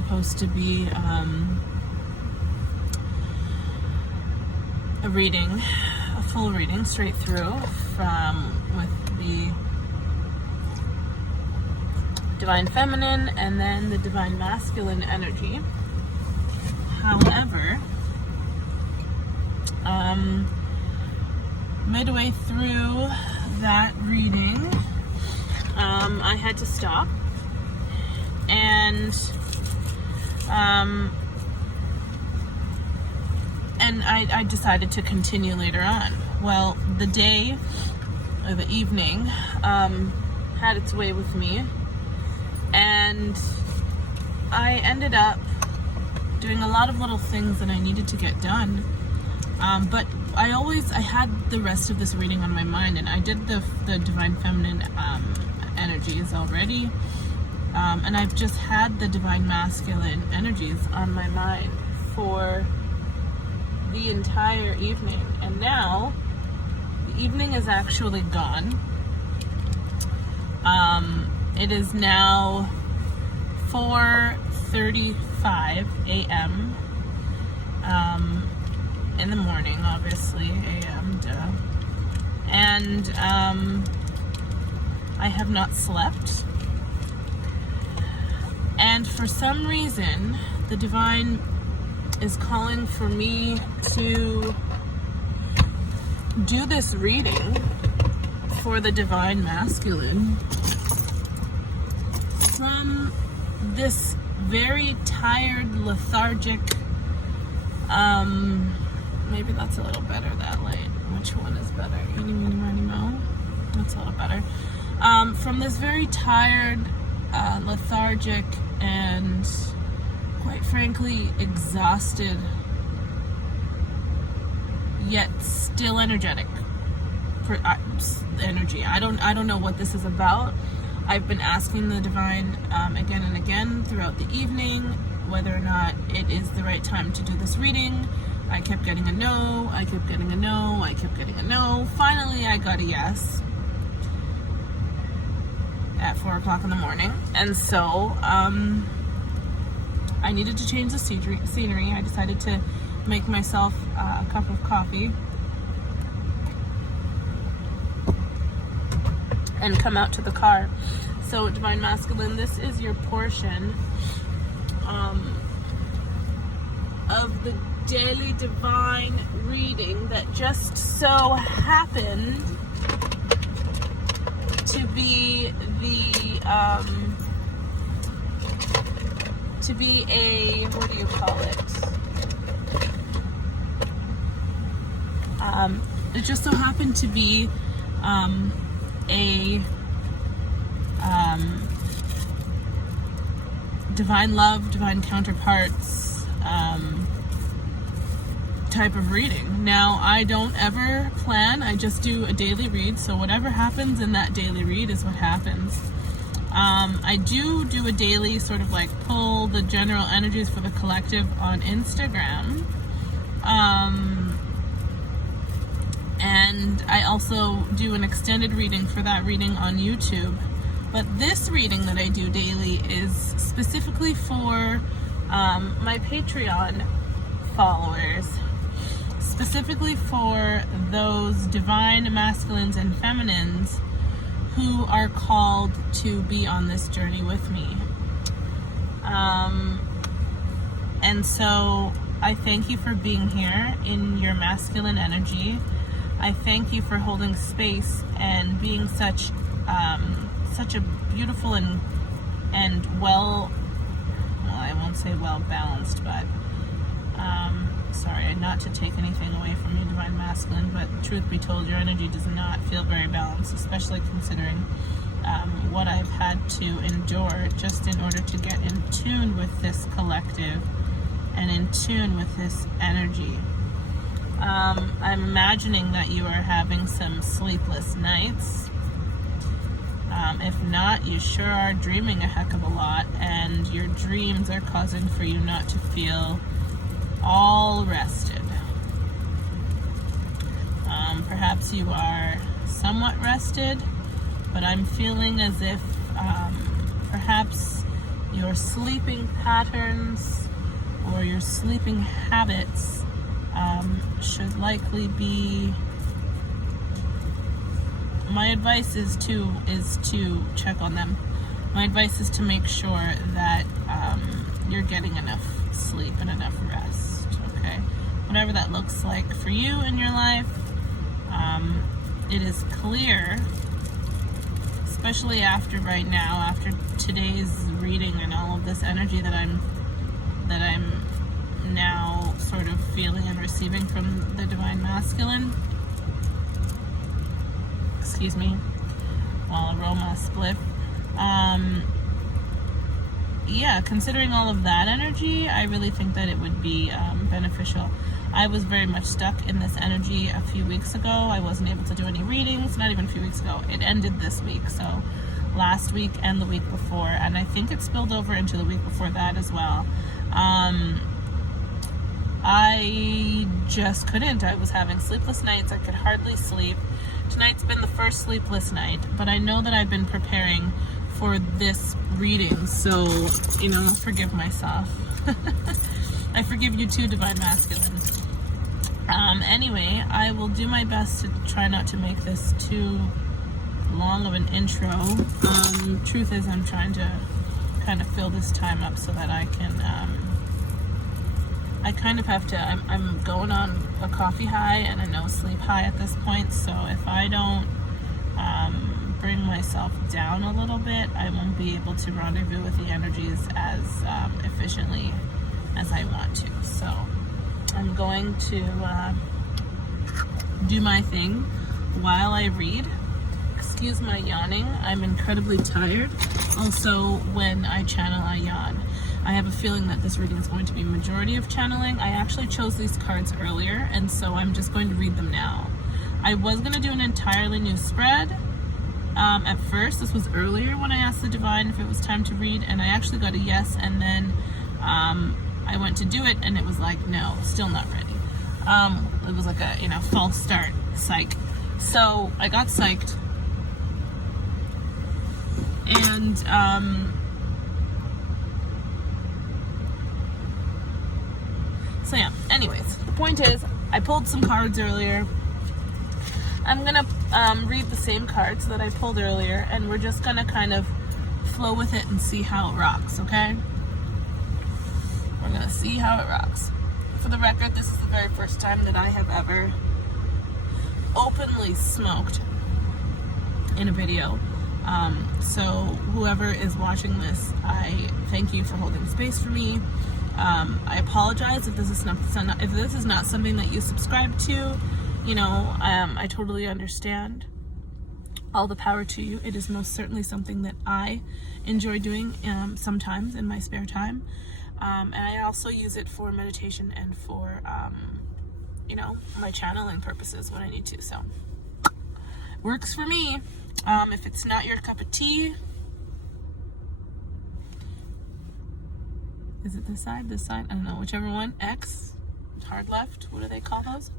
supposed to be a full reading straight through with the Divine Feminine and then the Divine Masculine energy. However, midway through that reading, I had to stop, and I decided to continue later on. Well, the day or the evening had its way with me, and I ended up doing a lot of little things that I needed to get done. But I had the rest of this reading on my mind, and I did the Divine Feminine energies already. And I've just had the Divine Masculine energies on my mind for the entire evening. And now, the evening is actually gone. It is now 4:35 a.m. In the morning, obviously, a.m. duh. And I have not slept. And for some reason, the Divine is calling for me to do this reading for the Divine Masculine from this very tired, lethargic, maybe that's a little better, that light. Which one is better? Eeny, meeny, miny, moe? That's a little better. From this very tired, lethargic, and quite frankly exhausted, yet still energetic energy. I don't know what this is about. I've been asking the Divine again and again throughout the evening whether or not it is the right time to do this reading. I kept getting a no, I kept getting a no, I kept getting a no. Finally, I got a yes at 4 o'clock in the morning. And so, I needed to change the scenery. I decided to make myself a cup of coffee and come out to the car. So, Divine Masculine, this is your portion of the daily divine reading that just so happened to be a, what do you call it? It just so happened to be a divine love, divine counterparts type of reading. Now, I don't ever plan, I just do a daily read, so whatever happens in that daily read is what happens. I do a daily sort of like pull the general energies for the collective on Instagram. And I also do an extended reading for that reading on YouTube. But this reading that I do daily is specifically for my Patreon followers, specifically for those divine masculines and feminines who are called to be on this journey with me. And so I thank you for being here in your masculine energy. I thank you for holding space and being such a beautiful and well, I won't say well balanced, but sorry, not to take anything away from you, Divine Masculine, but truth be told, your energy does not feel very balanced, especially considering what I've had to endure just in order to get in tune with this collective and in tune with this energy. I'm imagining that you are having some sleepless nights. If not, you sure are dreaming a heck of a lot, and your dreams are causing for you not to feel all rested. Perhaps you are somewhat rested, but I'm feeling as if perhaps your sleeping patterns or your sleeping habits should likely be, my advice is to check on them. My advice is to make sure that you're getting enough sleep and enough rest, okay? Whatever that looks like for you in your life, it is clear, especially after right now, after today's reading and all of this energy that I'm now sort of feeling and receiving from the Divine Masculine. Excuse me, while aroma spliff. Yeah, considering all of that energy, I really think that it would be beneficial. I was very much stuck in this energy a few weeks ago. I wasn't able to do any readings, not even a few weeks ago. It ended this week, so last week and the week before, and I think it spilled over into the week before that as well. I just couldn't. I was having sleepless nights. I could hardly sleep. Tonight's been the first sleepless night, but I know that I've been preparing for this reading, so, I'll forgive myself. I forgive you too, Divine Masculine. Anyway, I will do my best to try not to make this too long of an intro. Truth is, I'm trying to kind of fill this time up so that I can, I kind of have to, I'm going on a coffee high and a no sleep high at this point, so if I don't bring myself down a little bit, I won't be able to rendezvous with the energies as efficiently as I want to. So I'm going to do my thing while I read. Excuse my yawning. I'm incredibly tired. Also, when I channel, I yawn. I have a feeling that this reading is going to be majority of channeling. I actually chose these cards earlier, and so I'm just going to read them now. I was going to do an entirely new spread. At first, this was earlier when I asked the Divine if it was time to read, and I actually got a yes, and then I went to do it, and it was like, no, still not ready. It was like a, false start, psych. So I got psyched, and so yeah, anyways, the point is, I pulled some cards earlier. I'm gonna read the same cards that I pulled earlier, and we're just gonna kind of flow with it and see how it rocks, okay? We're gonna see how it rocks. For the record, this is the very first time that I have ever openly smoked in a video. So whoever is watching this, I thank you for holding space for me. I apologize if this is not something that you subscribe to. I totally understand. All the power to you. It is most certainly something that I enjoy doing sometimes in my spare time. And I also use it for meditation and for, my channeling purposes when I need to. So, works for me. If it's not your cup of tea, is it this side? This side? I don't know. Whichever one. X. Hard left. What do they call those?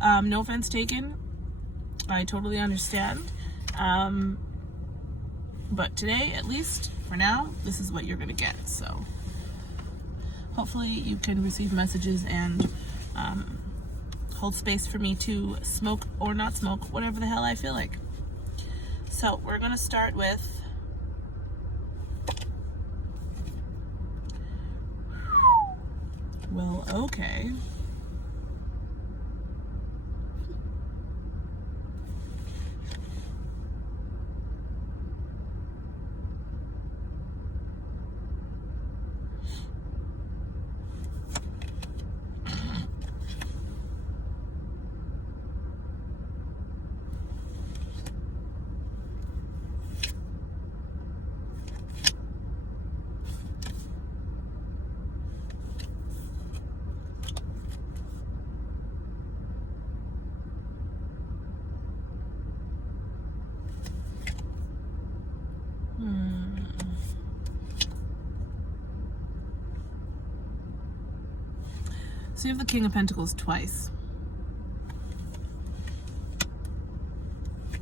No offense taken. I totally understand. But today, at least, for now, this is what you're going to get. So, hopefully you can receive messages and hold space for me to smoke or not smoke, whatever the hell I feel like. So, we're going to start with well, okay. So you have the King of Pentacles twice.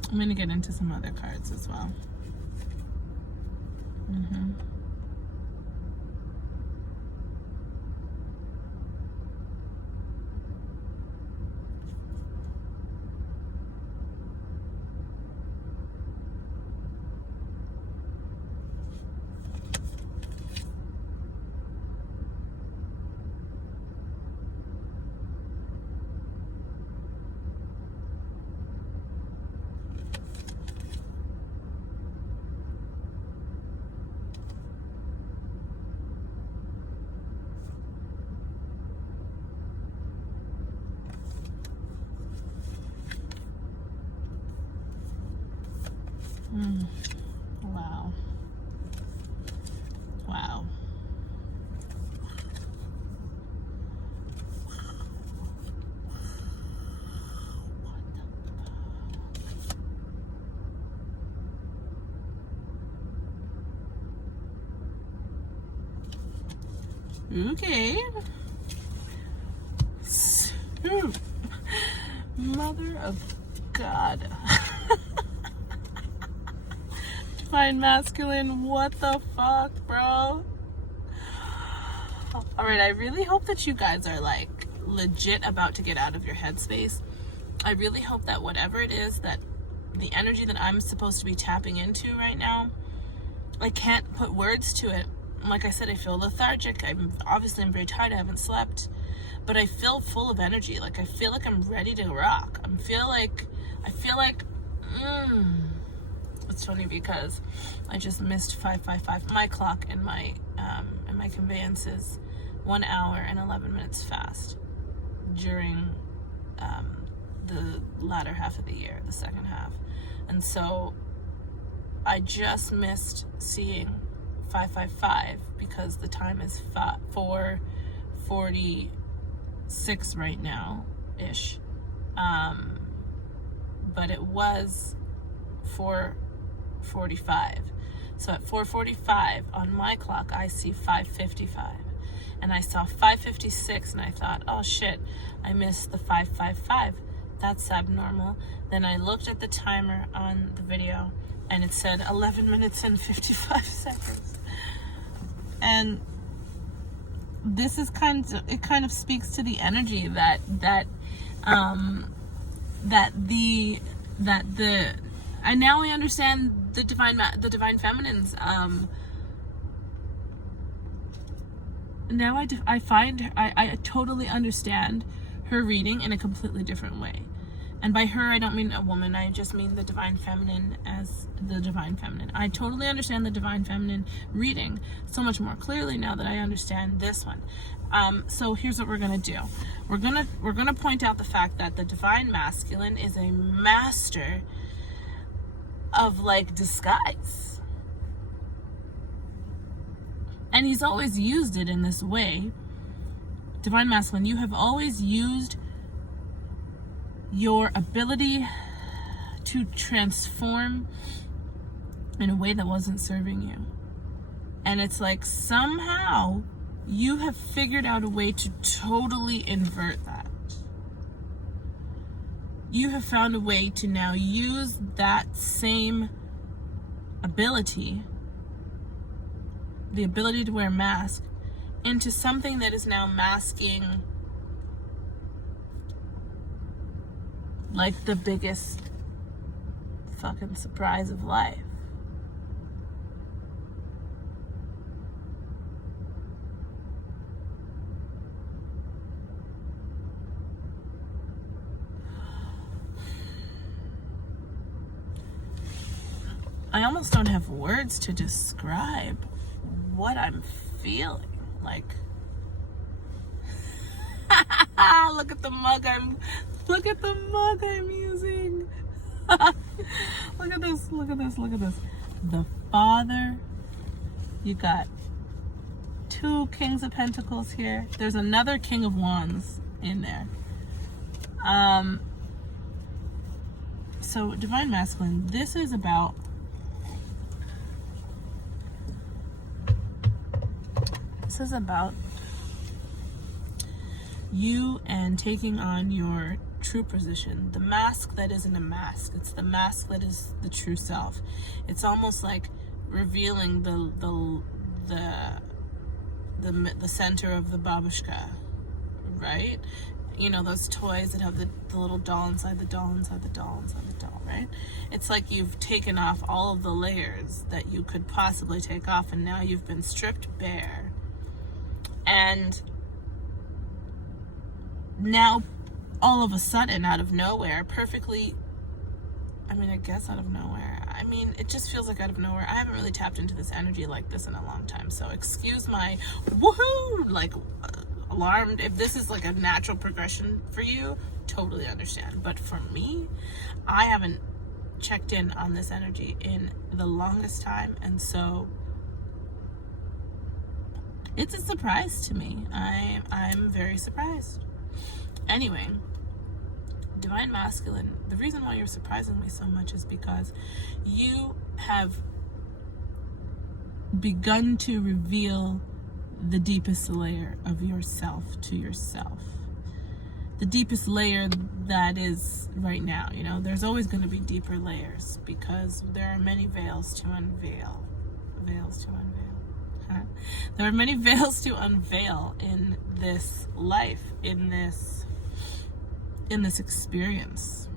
I'm going to get into some other cards as well. Mm-hmm. Wow. Wow. Okay. Mother of God. Divine masculine, what the fuck, bro? Alright, I really hope that you guys are like legit about to get out of your headspace. I really hope that whatever it is, that the energy that I'm supposed to be tapping into right now, I can't put words to it. Like I said, I feel lethargic. I'm very tired. I haven't slept, but I feel full of energy. Like I feel like I'm ready to rock. I feel like it's funny because I just missed 555. My clock and my conveyance is 1 hour and 11 minutes fast during the latter half of the year, the second half. And so I just missed seeing 555 because the time is 4:46 right now ish, but it was 4:45. So at 4:45 on my clock I see 5:55, and I saw 5:56 and I thought, oh shit, I missed the 5:55. That's abnormal. Then I looked at the timer on the video and it said 11 minutes and 55 seconds. And this is kind of speaks to the energy that I now understand the divine feminines. Now I totally understand her reading in a completely different way. And by her, I don't mean a woman. I just mean the divine feminine as the divine feminine. I totally understand the divine feminine reading so much more clearly now that I understand this one. So here's what we're gonna do. We're gonna point out the fact that the divine masculine is a master of like disguise, and he's always used it in this way. Divine masculine, you have always used your ability to transform in a way that wasn't serving you. And it's like somehow you have figured out a way to totally invert that. You have found a way to now use that same ability, the ability to wear a mask, into something that is now masking like the biggest fucking surprise of life. I almost don't have words to describe what I'm feeling. Like, look at the mug I'm using. Look at this. The Father. You got 2 Kings of Pentacles here. There's another King of Wands in there. So divine masculine, this is about you and taking on your true position. The mask that isn't a mask. It's the mask that is the true self. It's almost like revealing the center of the babushka, right? You know, those toys that have the little doll inside the doll inside the doll inside the doll, right? It's like you've taken off all of the layers that you could possibly take off, and now you've been stripped bare. And now, all of a sudden, out of nowhere, I guess out of nowhere. It just feels like out of nowhere. I haven't really tapped into this energy like this in a long time, so excuse my woohoo, alarmed. If this is like a natural progression for you, totally understand. But for me, I haven't checked in on this energy in the longest time, and so it's a surprise to me. I'm very surprised. Anyway, Divine Masculine, the reason why you're surprising me so much is because you have begun to reveal the deepest layer of yourself to yourself. The deepest layer that is right now. You know, there's always going to be deeper layers because there are many veils to unveil. There are many veils to unveil in this life, in this experience.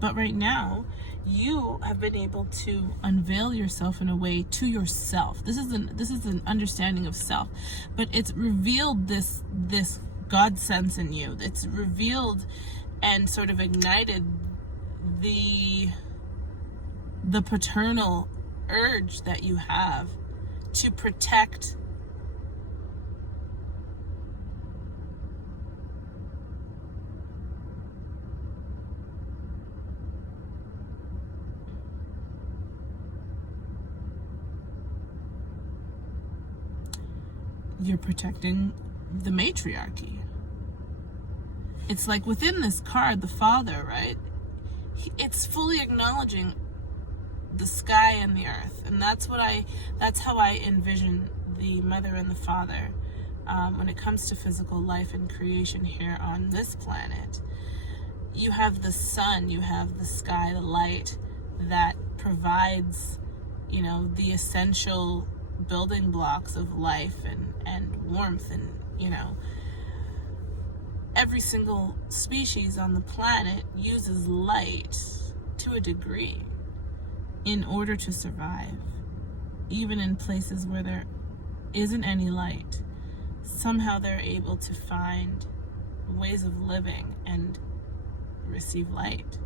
But right now, you have been able to unveil yourself in a way to yourself. This is an understanding of self, but it's revealed this God sense in you. It's revealed and sort of ignited the paternal urge that you have to protect you're protecting the matriarchy. It's like within this card, the father, right? It's fully acknowledging the sky and the earth, and that's how I envision the mother and the father when it comes to physical life and creation here on this planet. You have the sun, you have the sky, the light that provides, you know, the essential building blocks of life and warmth, and, you know, every single species on the planet uses light to a degree in order to survive. Even in places where there isn't any light, somehow they're able to find ways of living and receive light.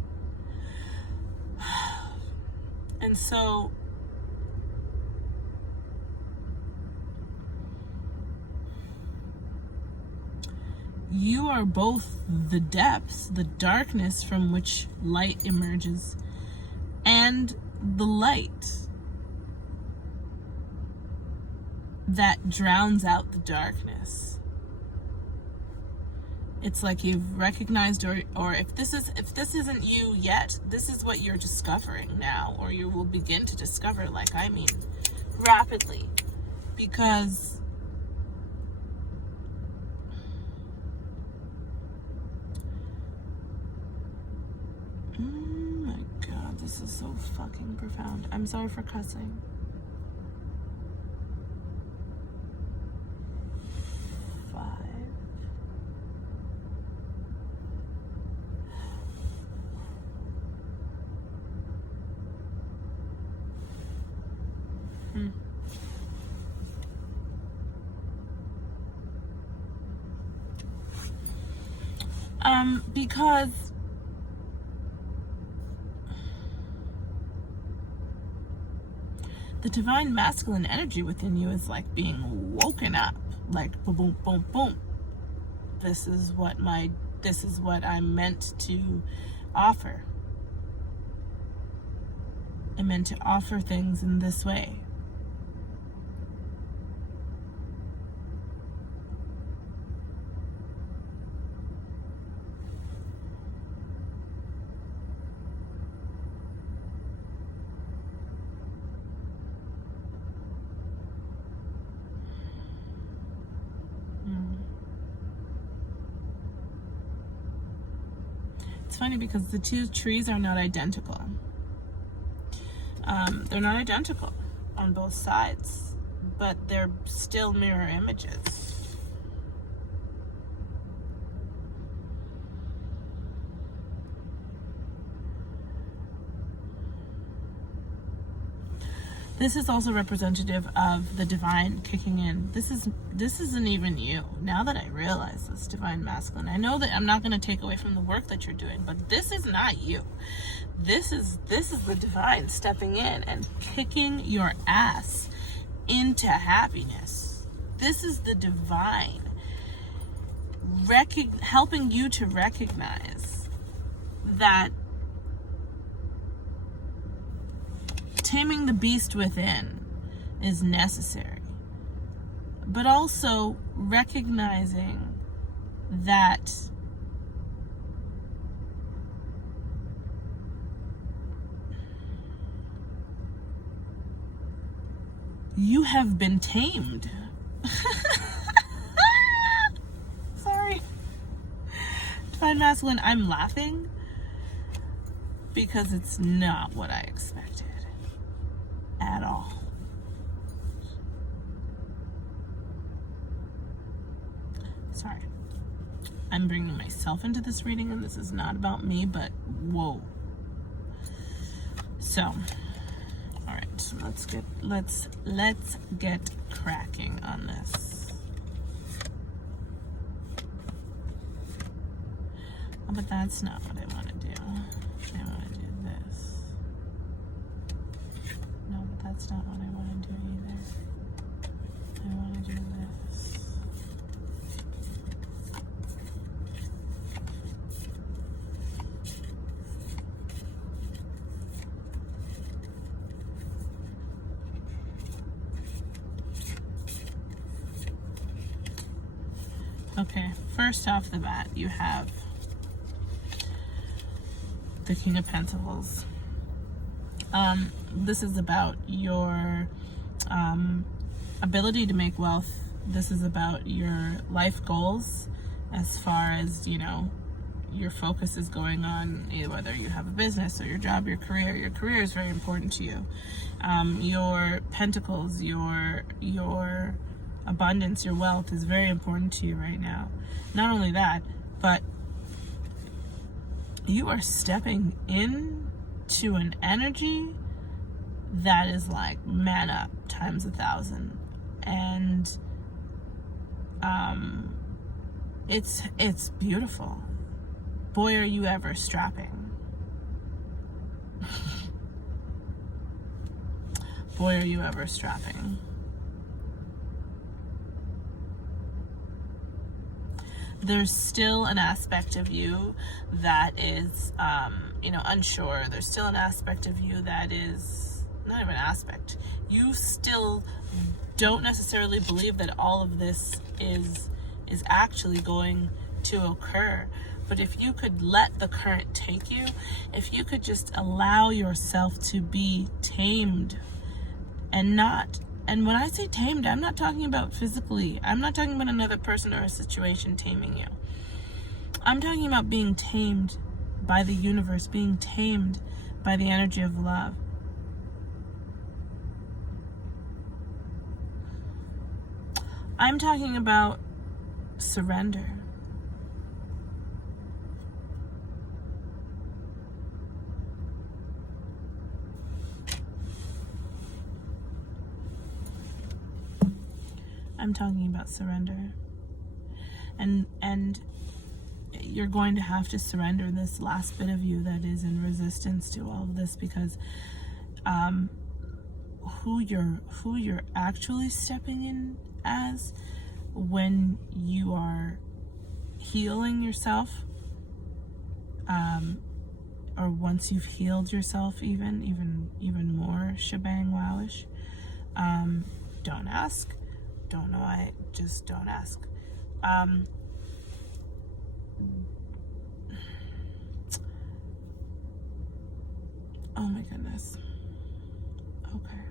And so you are both the depths, the darkness from which light emerges, and the light that drowns out the darkness. It's like you've recognized, or if this isn't you yet, this is what you're discovering now, or you will begin to discover, rapidly, because this is so fucking profound. I'm sorry for cussing. Because the divine masculine energy within you is like being woken up, like boom, boom, boom, boom. This is what I'm meant to offer. I'm meant to offer things in this way. it's funny because the two trees are not identical. They're not identical on both sides, but they're still mirror images. This is also representative of the divine kicking in. This isn't even you. Now that I realize this, divine masculine, I know that I'm not going to take away from the work that you're doing, but this is not you. This is the divine stepping in and kicking your ass into happiness. This is the divine helping you to recognize that taming the beast within is necessary, but also recognizing that you have been tamed. Sorry. Divine masculine, I'm laughing because it's not what I expected at all. Sorry. I'm bringing myself into this reading, and this is not about me, but whoa. So, all right, let's get cracking on this. Oh, but that's not what I want to do. I want to do this. No, but that's not what I want to do either. I want to do this. Okay, first off the bat, you have the King of Pentacles. This is about your ability to make wealth. This is about your life goals as far as, you know, your focus is going on, whether you have a business or your job, your career. Your career is very important to you. Your pentacles, your abundance, your wealth is very important to you right now. Not only that, but you are stepping into an energy that is like man up times 1,000, and it's beautiful. Boy, are you ever strapping. Boy, are you ever strapping. There's still an aspect of you that is, unsure. There's still an aspect of you that is not even an aspect. You still don't necessarily believe that all of this is actually going to occur. But if you could let the current take you, if you could just allow yourself to be tamed and when I say tamed, I'm not talking about physically. I'm not talking about another person or a situation taming you. I'm talking about being tamed by the universe, being tamed by the energy of love. I'm talking about surrender. I'm talking about surrender. And you're going to have to surrender this last bit of you that is in resistance to all of this, because who you're actually stepping in as when you are healing yourself, or once you've healed yourself, even more shebang wowish. Don't ask. Don't know. I just don't ask. Oh my goodness. Okay.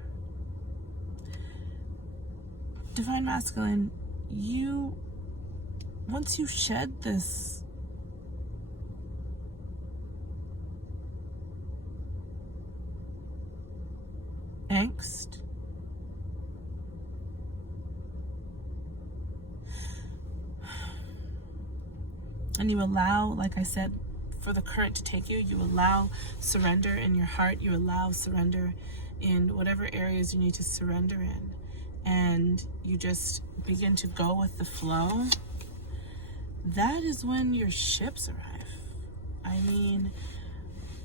Divine masculine, once you shed this angst. And you allow, like I said, for the current to take you. You allow surrender in your heart. You allow surrender in whatever areas you need to surrender in. And you just begin to go with the flow. That is when your ships arrive. I mean,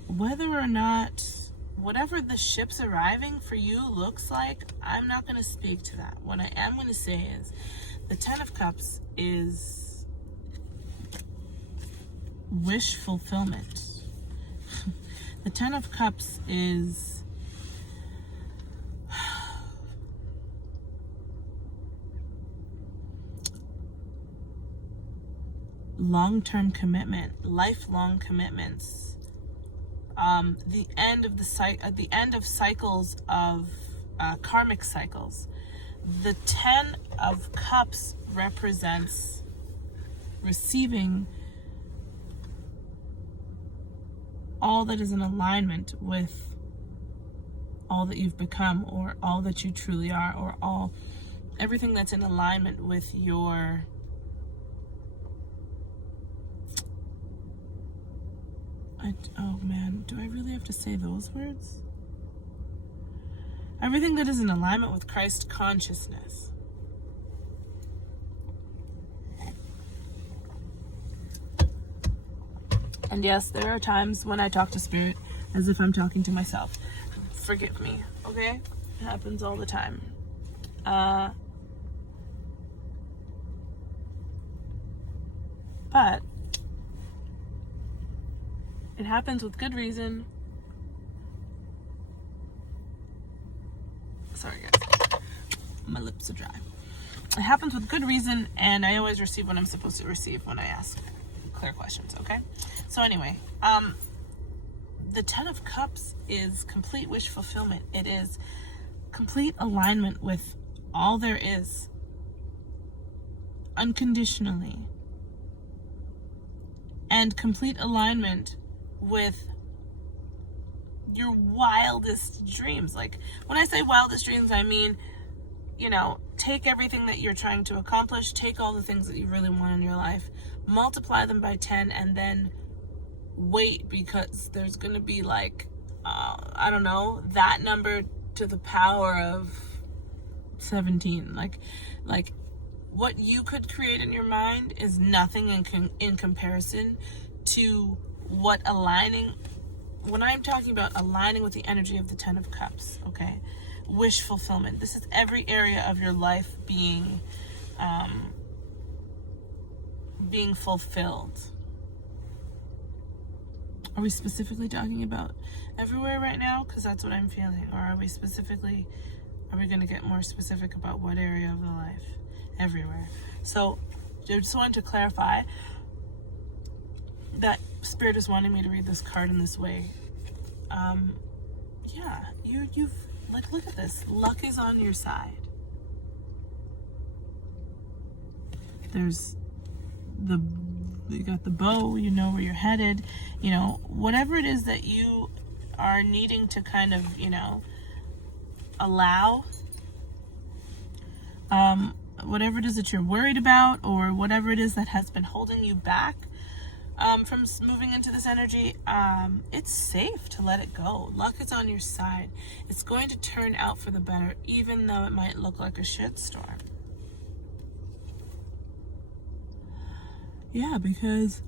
whether or not, whatever the ships arriving for you looks like, I'm not going to speak to that. What I am going to say is the Ten of Cups is wish fulfillment. The Ten of Cups is long-term commitment, lifelong commitments. The end of cycles of karmic cycles. The Ten of Cups represents receiving all that is in alignment with all that you've become, or all that you truly are, or everything that's in alignment with your oh man, do I really have to say those words? Everything that is in alignment with Christ consciousness. And yes, there are times when I talk to Spirit as if I'm talking to myself. Forgive me, okay? It happens all the time. But it happens with good reason. Sorry guys, my lips are dry. It happens with good reason, and I always receive what I'm supposed to receive when I ask clear questions, okay? So anyway, the Ten of Cups is complete wish fulfillment. It is complete alignment with all there is, unconditionally, and complete alignment with your wildest dreams. Like, when I say wildest dreams, I mean, you know, take everything that you're trying to accomplish, take all the things that you really want in your life, multiply them by 10, and then wait, because there's going to be like, I don't know, that number to the power of 17. Like what you could create in your mind is nothing in comparison to what aligning, when I'm talking about aligning with the energy of the Ten of Cups, okay? Wish fulfillment. This is every area of your life being fulfilled. Are we specifically talking about everywhere right now? Because that's what I'm feeling. Or are we going to get more specific about what area of the life? Everywhere. So I just wanted to clarify that Spirit is wanting me to read this card in this way. Yeah, you've, like, look at this. Luck is on your side. You got the bow, you know where you're headed, you know, whatever it is that you are needing to kind of, you know, allow, whatever it is that you're worried about, or whatever it is that has been holding you back from moving into this energy, it's safe to let it go. Luck is on your side. It's going to turn out for the better, even though it might look like a shitstorm. Yeah, because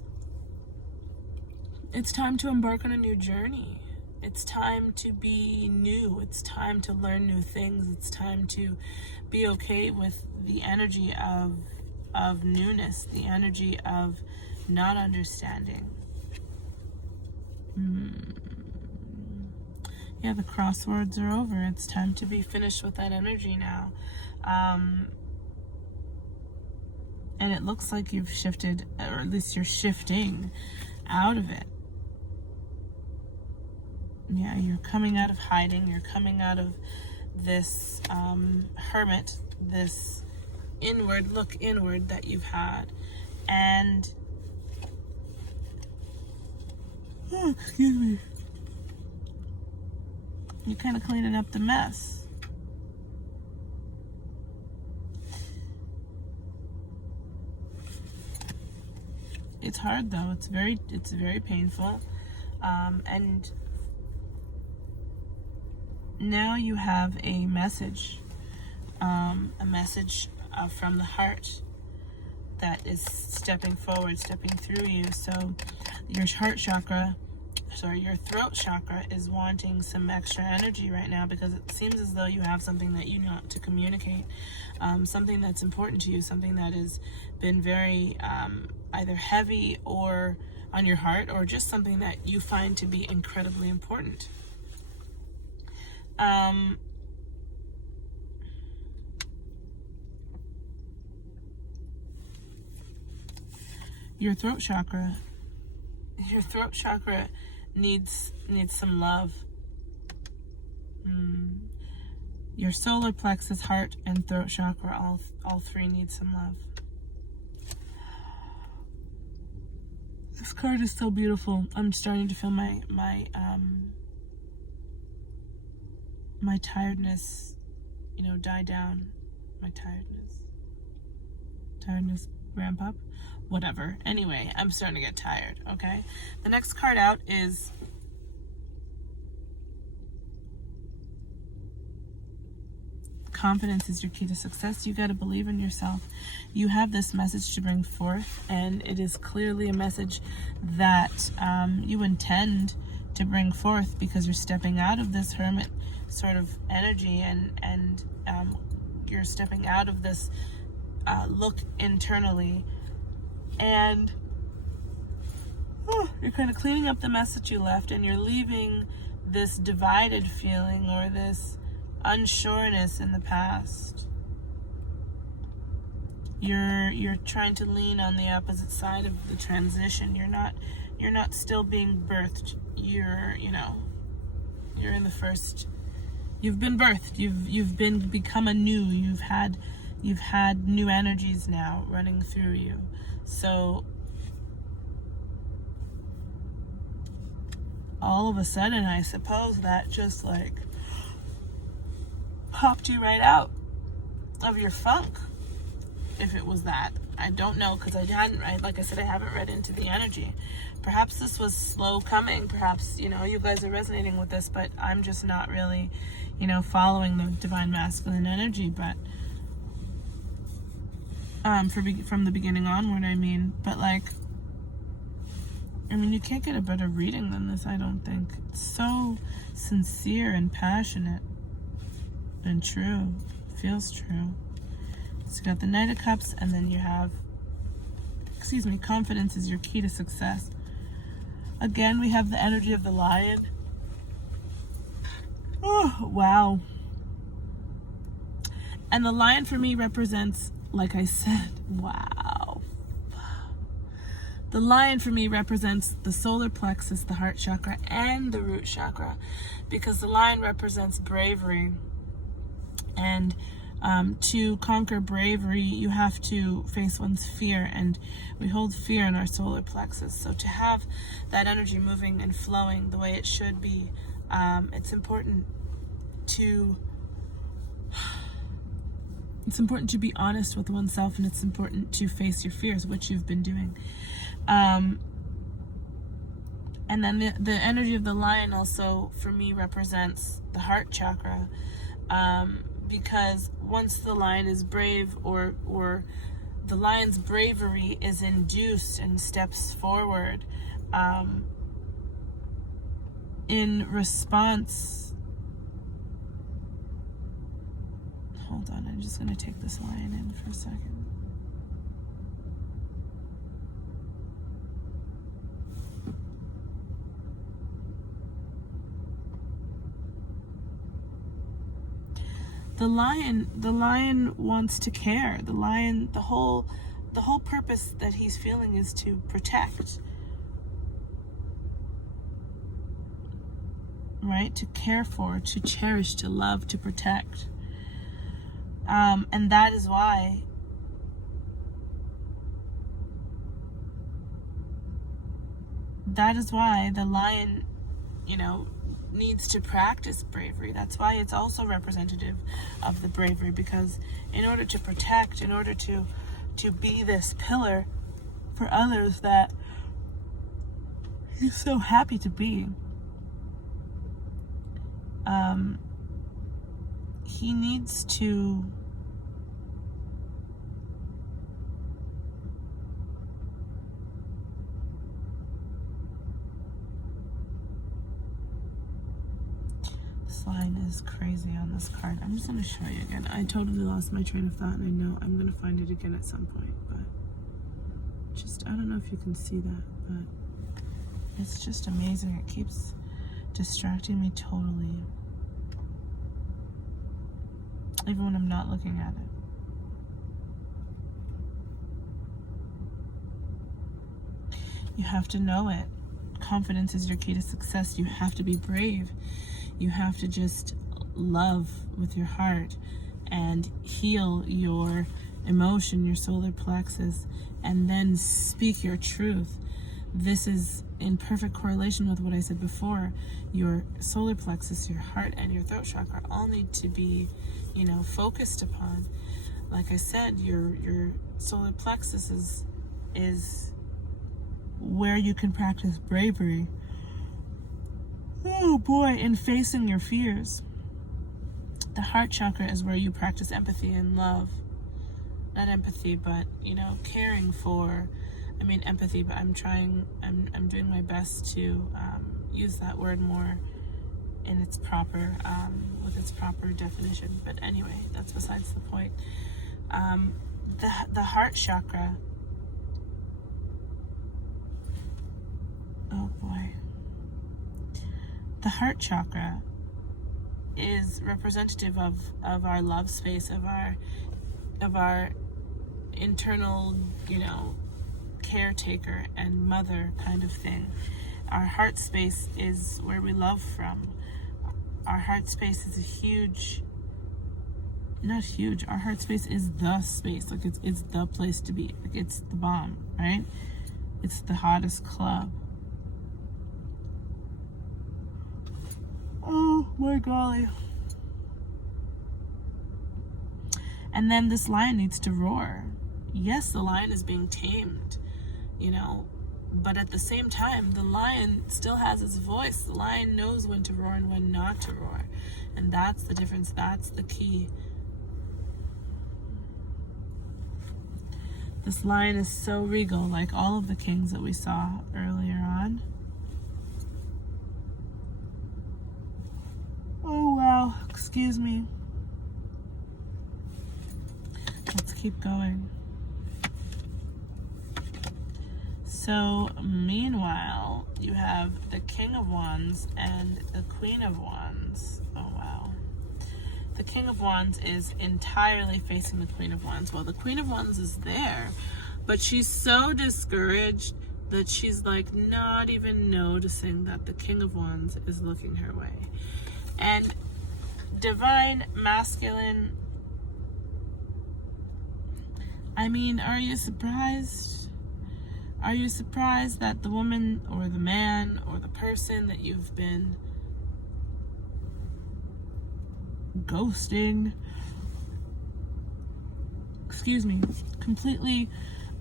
it's time to embark on a new journey. It's time to be new. It's time to learn new things. It's time to be okay with the energy of newness, the energy of not understanding. Yeah, the crosswords are over. It's time to be finished with that energy now. And it looks like you've shifted, or at least you're shifting out of it. Yeah, you're coming out of hiding. You're coming out of this hermit, this look inward that you've had. And, excuse me, you're kind of cleaning up the mess. It's hard though. It's very painful. And now you have a message from the heart that is stepping forward, stepping through you. So your your throat chakra is wanting some extra energy right now, because it seems as though you have something that you want to communicate, something that's important to you, something that has been very either heavy or on your heart, or just something that you find to be incredibly important. Your throat chakra needs some love. Your solar plexus, heart, and throat chakra, all three need some love. This card is so beautiful. I'm starting to feel my tiredness, die down. My tiredness ramp up. Whatever. Anyway, I'm starting to get tired, okay? The next card out is confidence is your key to success. You got to believe in yourself. You have this message to bring forth, and it is clearly a message that you intend to bring forth, because you're stepping out of this hermit sort of energy, and you're stepping out of this look internally, and you're kind of cleaning up the mess that you left, and you're leaving this divided feeling or this unsureness in the past. You're trying to lean on the opposite side of the transition. You're not still being birthed. You're in the first. You've been birthed. You've become anew. You've had new energies now running through you. So all of a sudden, I suppose that just like popped you right out of your funk. If it was that, I don't know, because like I said, I haven't read into the energy. Perhaps this was slow coming. Perhaps you guys are resonating with this, but I'm just not really, following the divine masculine energy. But from the beginning onward, you can't get a better reading than this, I don't think. It's so sincere and passionate and true. Feels true. So you got the Knight of Cups, and then you have, confidence is your key to success. Again, we have the energy of the Lion. Oh, wow. And the Lion for me represents, like I said, wow. The Lion for me represents the solar plexus, the heart chakra, and the root chakra, because the Lion represents bravery. And to conquer bravery, you have to face one's fear, and we hold fear in our solar plexus. So to have that energy moving and flowing the way it should be, it's important to be honest with oneself, and it's important to face your fears, which you've been doing. And then the energy of the Lion also, for me, represents the heart chakra, because once the Lion is brave, or the Lion's bravery is induced and steps forward in response. Hold on, I'm just going to take this Lion in for a second. The lion wants to care. The Lion, the whole purpose that he's feeling is to protect, right? To care for, to cherish, to love, to protect. And that is why the Lion, needs to practice bravery. That's why it's also representative of the bravery, because in order to protect, in order to be this pillar for others that he's so happy to be. He needs to this line is crazy on this card. I'm just going to show you again. I totally lost my train of thought, and I know I'm going to find it again at some point, but just, I don't know if you can see that, but it's just amazing. It keeps distracting me totally, even when I'm not looking at it. You have to know it. Confidence is your key to success. You have to be brave. You have to just love with your heart and heal your emotion, your solar plexus, and then speak your truth. This is in perfect correlation with what I said before. Your solar plexus, your heart, and your throat chakra all need to be, focused upon. Like I said, your solar plexus is where you can practice bravery. Oh boy, in facing your fears. The heart chakra is where you practice empathy and love. Not empathy, but, caring for, empathy, but I'm doing my best to use that word more in its proper, with its proper definition. But anyway, that's besides the point. The heart chakra, oh boy. The heart chakra is representative of our love space, of our internal, caretaker and mother kind of thing. Our heart space is where we love from. Our heart space is not huge. Our heart space is the space. Like it's the place to be. Like it's the bomb, right? It's the hottest club. Oh my golly. And then this lion needs to roar. Yes, the lion is being tamed, but at the same time, the lion still has its voice. The lion knows when to roar and when not to roar. And that's the difference. That's the key. This lion is so regal, like all of the kings that we saw earlier on. Oh, wow. Excuse me. Let's keep going. So, meanwhile, you have the King of Wands and the Queen of Wands. Oh, wow. The King of Wands is entirely facing the Queen of Wands. Well, the Queen of Wands is there, but she's so discouraged that she's like not even noticing that the King of Wands is looking her way. And divine masculine, are you surprised? Are you surprised that the woman or the man or the person that you've been ghosting, completely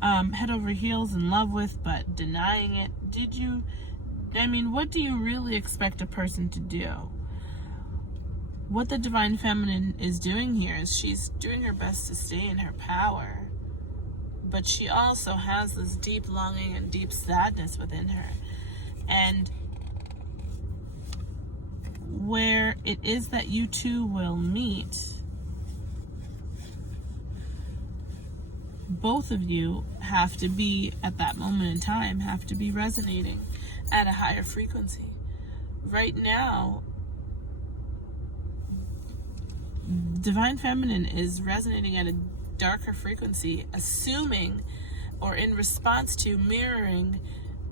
head over heels in love with, but denying it? What do you really expect a person to do? What the Divine Feminine is doing here is she's doing her best to stay in her power. But she also has this deep longing and deep sadness within her. And where it is that you two will meet, both of you have to be, at that moment in time, have to be resonating at a higher frequency. Right now, Divine Feminine is resonating at a darker frequency, assuming or in response to mirroring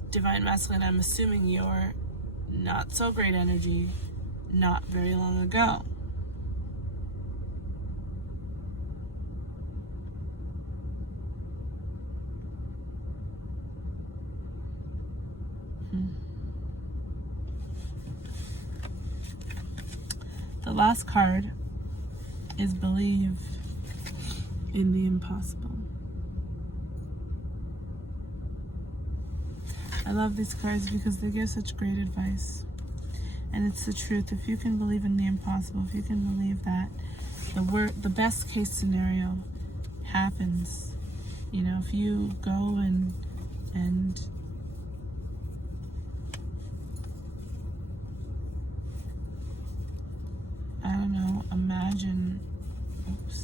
Divine Masculine. I'm assuming your not so great energy not very long ago. The last card is Believe in the Impossible. I love these cards because they give such great advice. And it's the truth. If you can believe in the impossible, if you can believe that the best case scenario happens, you know, if you go and I don't know, imagine, oops.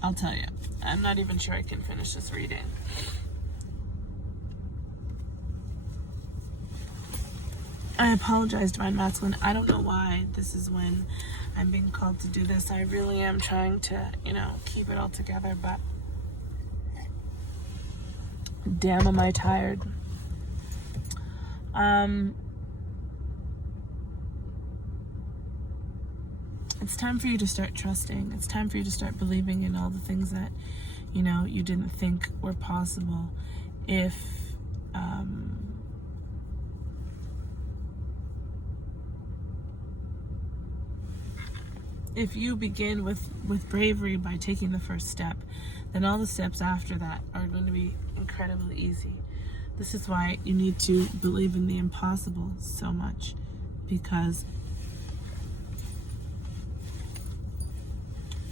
I'll tell you, I'm not even sure I can finish this reading. I apologize, Divine Masculine. I don't know why this is when I'm being called to do this. I really am trying to, you know, keep it all together, but damn, am I tired. It's time for you to start trusting. It's time for you to start believing in all the things that, you know, you didn't think were possible. If you begin with bravery by taking the first step, then all the steps after that are going to be incredibly easy. This is why you need to believe in the impossible so much, because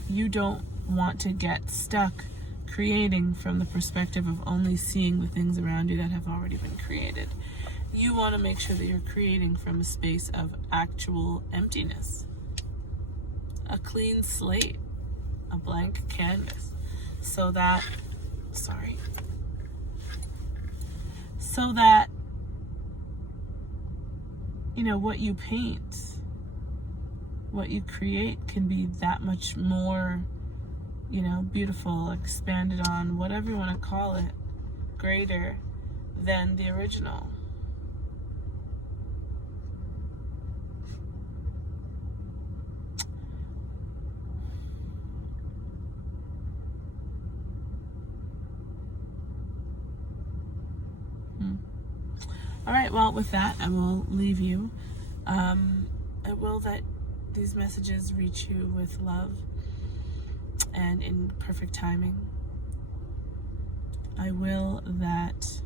you don't want to get stuck creating from the perspective of only seeing the things around you that have already been created. You want to make sure that you're creating from a space of actual emptiness. A clean slate, a blank canvas, so that you know, what you paint, what you create can be that much more, you know, beautiful, expanded on, whatever you want to call it, greater than the original. All right, well, with that, I will leave you. I will that these messages reach you with love and in perfect timing. I will that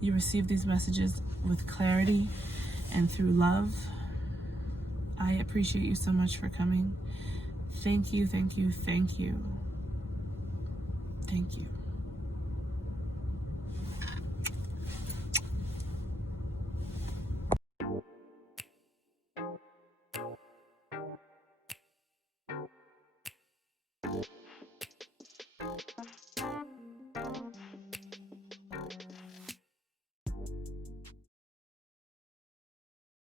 you receive these messages with clarity and through love. I appreciate you so much for coming. Thank you, thank you, thank you. Thank you.